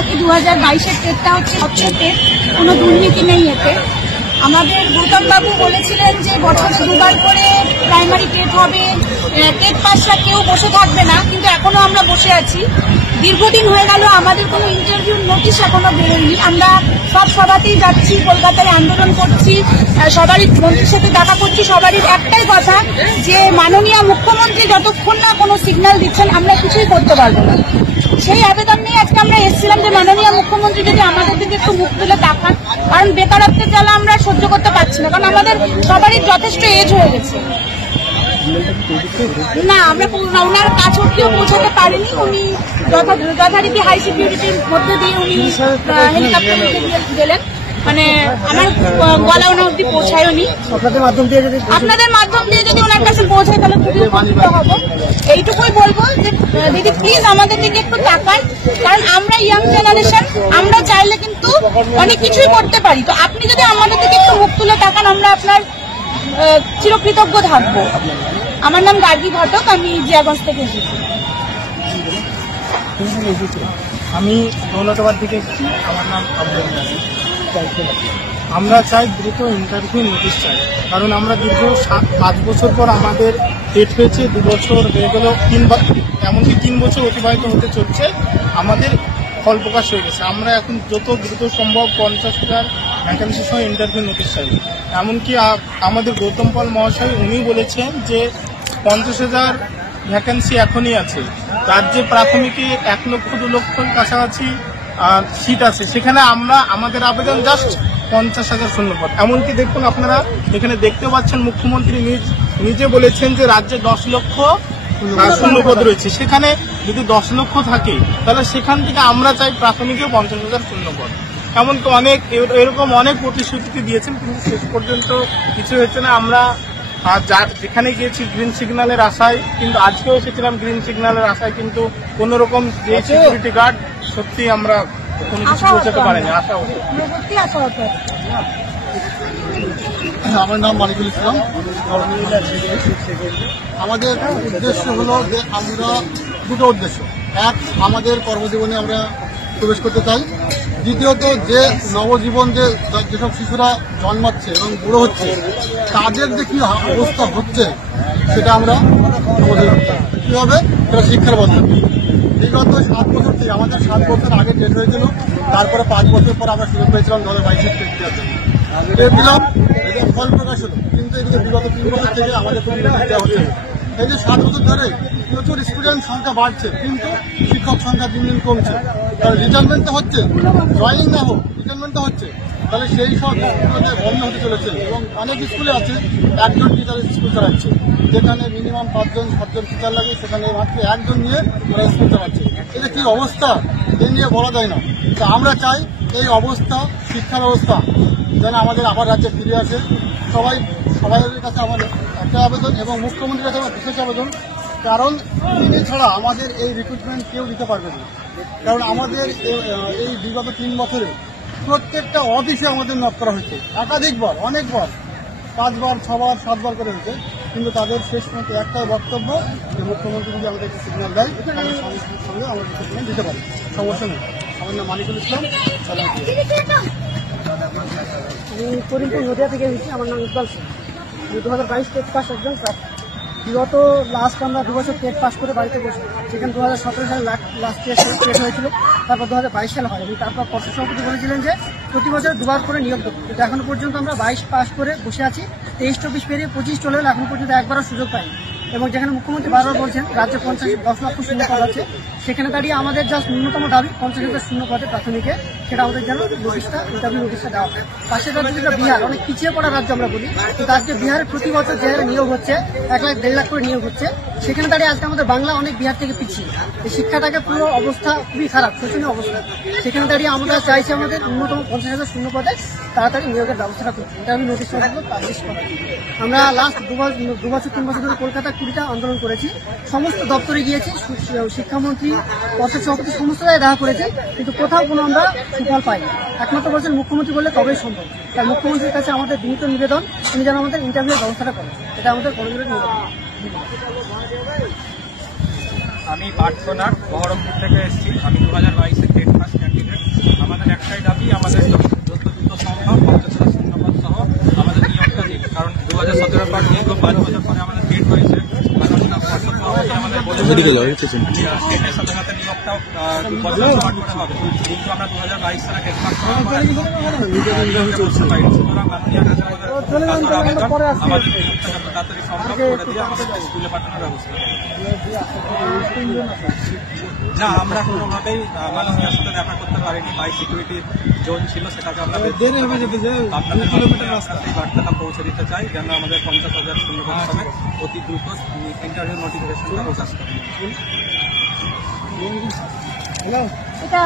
রাখি 2022-এর টেটটা হচ্ছে স্বচ্ছ টেট, কোনো দুর্নীতি নেই এতে। আমাদের গৌতম বাবু বলেছিলেন যে বছরে 2বার করে প্রাইমারি টেট হবে, টেট পাসরা কেউ বসে থাকবে না, কিন্তু এখনো আমরা বসে আছি। দীর্ঘদিন হয়ে গেল, আমাদের কোনো ইন্টারভিউ নোটিশ এখনো বেরোয়নি। আমরা সব সভাতেই যাচ্ছি, কলকাতায় আন্দোলন করছি, সবারই মন্ত্রীর সাথে দেখা করছি। সবারই একটাই কথা যে মাননীয় মুখ্যমন্ত্রী যতক্ষণ না কোনো সিগন্যাল দিচ্ছেন আমরা কিছুই করতে পারবো না। সেই আবেদন নিয়ে আজকে আমরা এসেছিলাম যে মাননীয় মুখ্যমন্ত্রী যদি আমাদের দিকে একটু মুখ তুলে তাকান, কারণ বেকারত্বের জ্বালা আমরা সহ্য করতে পারছি না, কারণ আমাদের সবারই যথেষ্ট এজ হয়ে গেছে। না, আমরা ওনার কাছ অব্দিও পৌঁছাতে পারিনি। উনি যথারীতি হাই সিকিউরিটির মধ্যে দিয়ে উনি হেলিকপ্টার গেলেন, মানে আমার গলা ওনার অব্দি পৌঁছায়নি। আপনাদের মাধ্যম দিয়ে যদি ওনার কাছে পৌঁছায় তাহলে খুবই উপকৃত হবো। এইটুকুই বলবো যে দিদি প্লিজ আমাদের দিকে একটু তাকান, কারণ আমরা ইয়াং জেনারেশন, আমরা চাইলে কিন্তু অনেক কিছুই করতে পারি। তো আপনি যদি আমাদের দিকে একটু মুখ তুলে তাকান, আমরা আপনার চিরকৃতজ্ঞ থাকবো। আমার নাম গার্গী ঘটক, আমি জিয়াগঞ্জ থেকে এসেছি। আমি দৌলতাবাদ থেকে এসেছি, আমার নাম আব্দুল। আমরা চাই দ্রুত ইন্টারভিউ নোটিশ চাই, কারণ আমরা দীর্ঘ 5 বছর পর আমাদের টেট হয়েছে, 2 বছর হয়ে গেল, এমনকি 3 বছর অতিবাহিত হতে চলছে, আমাদের ফল প্রকাশ হয়ে গেছে। আমরা এখন যত দ্রুত সম্ভব 50,000 ভ্যাকেন্সি সহ ইন্টারভিউ নোটিশ চাই। এমনকি আমাদের গৌতম পাল মহাশয় উনি বলেছেন যে 50,000 ভ্যাকেন্সি এখনই আছে, রাজ্যে প্রাথমিকে 1 লক্ষ 2 লক্ষর কাছাকাছি সিট আছে, সেখানে আমরা আমাদের আবেদন জাস্ট 50,000 শূন্যপদ। এমনকি দেখুন আপনারা এখানে দেখতে পাচ্ছেন মুখ্যমন্ত্রী নিজে বলেছেন যে রাজ্যে 10 লক্ষ শূন্যপদ রয়েছে, সেখানে যদি 10 লক্ষ থাকে তাহলে সেখান থেকে আমরা চাই প্রাথমিকে 50,000 শূন্যপদ। এমনকি এরকম অনেক প্রতিশ্রুতি দিয়েছেন, কিন্তু শেষ পর্যন্ত কিছু হচ্ছে না। আমরা যেখানে গিয়েছি গ্রিন সিগন্যালের আশায়, কিন্তু আজকেও এসেছিলাম গ্রিন সিগন্যালের আশায়, কিন্তু কোন রকম যে সিকিউরিটি গার্ড সত্যি আমরা কোনো কিছু পৌঁছাতে পারিনি। আমার নাম মালিকুল ইসলাম। আমাদের উদ্দেশ্য হলো যে আমরা দুটো উদ্দেশ্য, এক আমাদের কর্মজীবনে আমরা প্রবেশ করতে চাই, দ্বিতীয়ত যে নবজীবন যেসব শিশুরা জন্মাচ্ছে এবং বুড়ো হচ্ছে তাদের যে কি অবস্থা হচ্ছে সেটা আমরা কীভাবে সেটা শিক্ষার পদ্ধতি। বিগত 7 বছর থেকে আমাদের 7 বছর আগে টেট হয়েছিল, তারপরে 5 বছর পর আমরা সুযোগ পেয়েছিলাম 2022-এর টেট দিলাম, এদের ফল প্রকাশ হলো, কিন্তু এদিকে বিগত 3 বছর থেকে আমাদের কোনো দেওয়া হচ্ছে না। এই যে 7 বছর ধরে প্রচুর স্টুডেন্ট সংখ্যা বাড়ছে, কিন্তু শিক্ষক সংখ্যা দিন দিন কমছে। কারণ রিটায়ারমেন্ট তো হচ্ছে, জয়েনিং না হোক রিটায়ারমেন্ট তো হচ্ছে, তাহলে সেই সব স্কুলগুলোতে বন্ধ হতে চলেছে। এবং অনেক স্কুলে আছে 1জন টিচার স্কুল চালাচ্ছে, যেখানে মিনিমাম 5জন 7জন টিচার লাগে, সেখানে মাত্র 1জন নিয়ে ওরা স্কুল চালাচ্ছে। এটা কি অবস্থা, এ নিয়ে বলা যায় না। তো আমরা চাই এই অবস্থা, শিক্ষা ব্যবস্থা যেন আমাদের আবার রাজ্যে ফিরে আসে। সবাইয়ের কাছে আমাদের একটা আবেদন এবং মুখ্যমন্ত্রীর কাছে আমার বিশেষ আবেদন, কারণ তিনি ছাড়া আমাদের এই রিক্রুটমেন্ট কেউ দিতে পারবে না। কারণ আমাদের এই বিগত 3 বছরে প্রত্যেকটা অফিসে আমাদের নক করা হয়েছে, একাধিকবার, অনেকবার, 5 বার 6 বার 7 বার করে হয়েছে, কিন্তু তাদের শেষ পর্যন্ত একটাই বক্তব্য যে মুখ্যমন্ত্রী যদি আমাদের সিগন্যাল দেয় তাহলে সঙ্গে আমরা রিক্রুটমেন্ট দিতে পারি, সমস্যা নেই। আমার নাম মালিকুল ইসলাম। আমি করিমপুর নদিয়া থেকে এসেছি। আমার নাম ইকবাল সিং। আমি 2022 টেট পাস একজন প্রার্থী। বিগত লাস্ট আমরা 2 বছর টেট পাস করে বাড়িতে বসে, সেখানে 2017 সালে লাস্ট টেট হয়েছিল, তারপর 2022 সালে হয়। তারপর পর্ষদ সভাপতি বলেছিলেন যে প্রতি বছর 2বার করে নিয়োগ দেবো, কিন্তু এখনো পর্যন্ত আমরা 22 পাস করে বসে আছি। 23-24 পেরিয়ে 25 চলে এলো, এখন পর্যন্ত একবারও সুযোগ পাইনি। এবং যেখানে মুখ্যমন্ত্রী বারবার বলছেন রাজ্যে 10 লক্ষ শূন্য পদ আছে, সেখানে দাঁড়িয়ে আমাদের জাস্ট ন্যূনতম দাবি 50,000 শূন্য পদে প্রাথমিকে, সেটা আমাদের যেন ইন্টারভিউ নোটিশটা দেওয়া হয়। পাশের রাজ্য যেটা বিহার, অনেক পিছিয়ে পড়া রাজ্য আমরা বলি, কিন্তু আজকে বিহারে প্রতি বছর যে হারে নিয়োগ হচ্ছে 1 লাখ 1.5 লাখ করে নিয়োগ হচ্ছে, সেখানে দাঁড়িয়ে আজকে আমাদের বাংলা অনেক বিহার থেকে পিছিয়ে। এই শিক্ষাটাকে পুরো অবস্থা খুবই খারাপ, শোচনীয় অবস্থা। সেখানে দাঁড়িয়ে আমরা চাইছি আমাদের ন্যূনতম 50,000 শূন্য পদে তাড়াতাড়ি নিয়োগের ব্যবস্থাটা করছি, ইন্টারভিউ নোটিশটা পাবলিশ করা। আমরা লাস্ট 2 বছর 3 বছর ধরে কলকাতা 20টা আন্দোলন করেছি, সমস্ত দপ্তরে গিয়েছি, শিক্ষামন্ত্রী, পর্ষদ সভাপতি সমস্ত জায়গায় দেখা করেছি, কিন্তু কোথাও কোনো আমরা সুফল পাইনি। একমাত্র বলছেন মুখ্যমন্ত্রী বললে তবেই সম্ভব। তাই মুখ্যমন্ত্রীর কাছে আমাদের বিনীত নিবেদন, তিনি যেন আমাদের ইন্টারভিউর ব্যবস্থাটা করেন, এটা আমাদের কর্মীদের নিবেদন। আমি পার্থনাথ বহরমপুর থেকে এসেছি। আমি 2022-এর টেট পাস ক্যান্ডিডেট। টেটের সাথে সাথে নিয়োগটাও 2 বছর পর করে হবে, কিন্তু আমরা 2022 সালে টেট পাস করার পর সুতরাং মাননীয় আবেদন আমাদের নিয়োগটা যত তাড়াতাড়ি সম্ভব করে দিয়ে আমাদেরকে স্কুলে পাঠানোর ব্যবস্থা। না, আমরা কোনোভাবেই মাননীয়ার সাথে দেখা করতে পারিনি, বাই সিকিউরিটি জোন ছিল, সেটাকে আমরা আপনাদের এই বার্তাটা পৌঁছে দিতে চাই যেন আমাদের 50,000 শূন্যপদ হবে অতি দ্রুত ইন্টারভিউ নোটিফিকেশনটা প্রকাশ করে। এটা